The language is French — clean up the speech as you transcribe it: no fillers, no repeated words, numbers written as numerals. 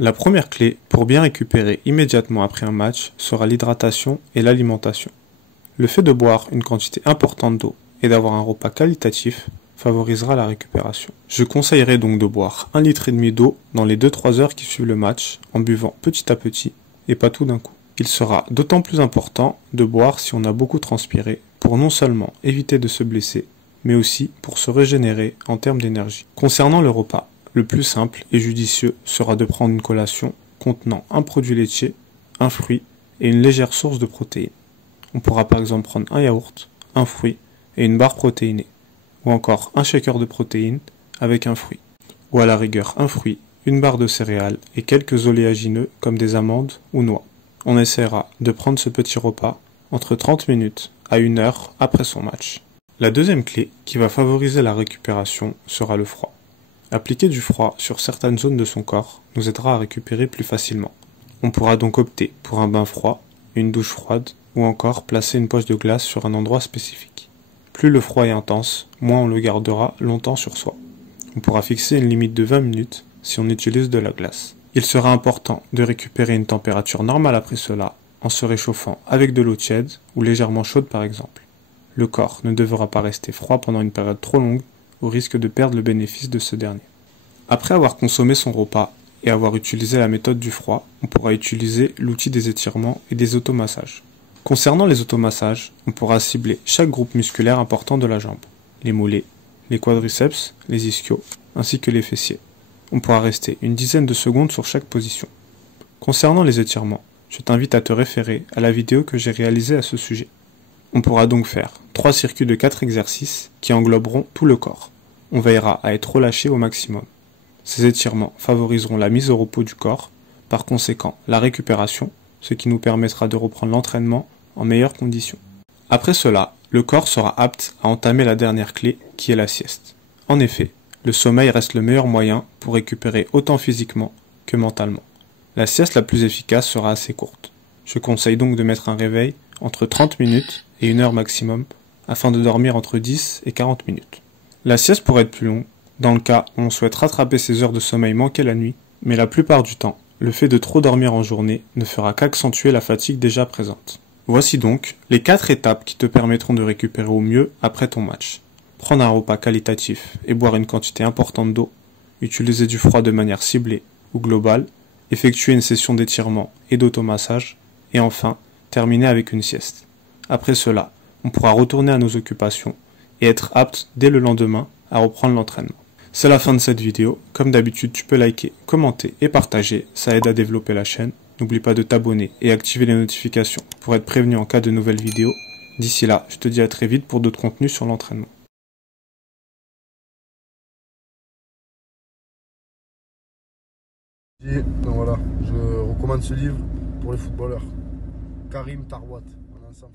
La première clé pour bien récupérer immédiatement après un match sera l'hydratation et l'alimentation. Le fait de boire une quantité importante d'eau et d'avoir un repas qualitatif favorisera la récupération. Je conseillerais donc de boire 1,5 litre d'eau dans les 2-3 heures qui suivent le match en buvant petit à petit et pas tout d'un coup. Il sera d'autant plus important de boire si on a beaucoup transpiré pour non seulement éviter de se blesser, mais aussi pour se régénérer en termes d'énergie. Concernant le repas, le plus simple et judicieux sera de prendre une collation contenant un produit laitier, un fruit et une légère source de protéines. On pourra par exemple prendre un yaourt, un fruit et une barre protéinée, ou encore un shaker de protéines avec un fruit, ou à la rigueur un fruit, une barre de céréales et quelques oléagineux comme des amandes ou noix. On essaiera de prendre ce petit repas entre 30 minutes à 1 heure après son match. La deuxième clé qui va favoriser la récupération sera le froid. Appliquer du froid sur certaines zones de son corps nous aidera à récupérer plus facilement. On pourra donc opter pour un bain froid, une douche froide ou encore placer une poche de glace sur un endroit spécifique. Plus le froid est intense, moins on le gardera longtemps sur soi. On pourra fixer une limite de 20 minutes si on utilise de la glace. Il sera important de récupérer une température normale après cela en se réchauffant avec de l'eau tiède ou légèrement chaude par exemple. Le corps ne devra pas rester froid pendant une période trop longue au risque de perdre le bénéfice de ce dernier. Après avoir consommé son repas et avoir utilisé la méthode du froid, on pourra utiliser l'outil des étirements et des automassages. Concernant les automassages, on pourra cibler chaque groupe musculaire important de la jambe, les mollets, les quadriceps, les ischios, ainsi que les fessiers. On pourra rester une dizaine de secondes sur chaque position. Concernant les étirements, je t'invite à te référer à la vidéo que j'ai réalisée à ce sujet. On pourra donc faire 3 circuits de 4 exercices qui engloberont tout le corps. On veillera à être relâché au maximum. Ces étirements favoriseront la mise au repos du corps, par conséquent la récupération, ce qui nous permettra de reprendre l'entraînement en meilleures conditions. Après cela, le corps sera apte à entamer la dernière clé qui est la sieste. En effet, le sommeil reste le meilleur moyen pour récupérer autant physiquement que mentalement. La sieste la plus efficace sera assez courte. Je conseille donc de mettre un réveil entre 30 minutes et 1 heure maximum, afin de dormir entre 10 et 40 minutes. La sieste pourrait être plus longue, dans le cas où on souhaite rattraper ses heures de sommeil manquées la nuit, mais la plupart du temps, le fait de trop dormir en journée ne fera qu'accentuer la fatigue déjà présente. Voici donc les 4 étapes qui te permettront de récupérer au mieux après ton match. Prendre un repas qualitatif et boire une quantité importante d'eau, utiliser du froid de manière ciblée ou globale, effectuer une session d'étirement et d'automassage, et enfin, terminer avec une sieste. Après cela, on pourra retourner à nos occupations et être apte dès le lendemain à reprendre l'entraînement. C'est la fin de cette vidéo. Comme d'habitude, tu peux liker, commenter et partager, ça aide à développer la chaîne. N'oublie pas de t'abonner et activer les notifications pour être prévenu en cas de nouvelles vidéos. D'ici là, je te dis à très vite pour d'autres contenus sur l'entraînement. Donc voilà, je recommande ce livre pour les footballeurs. Karim Tarwat, un ensemble.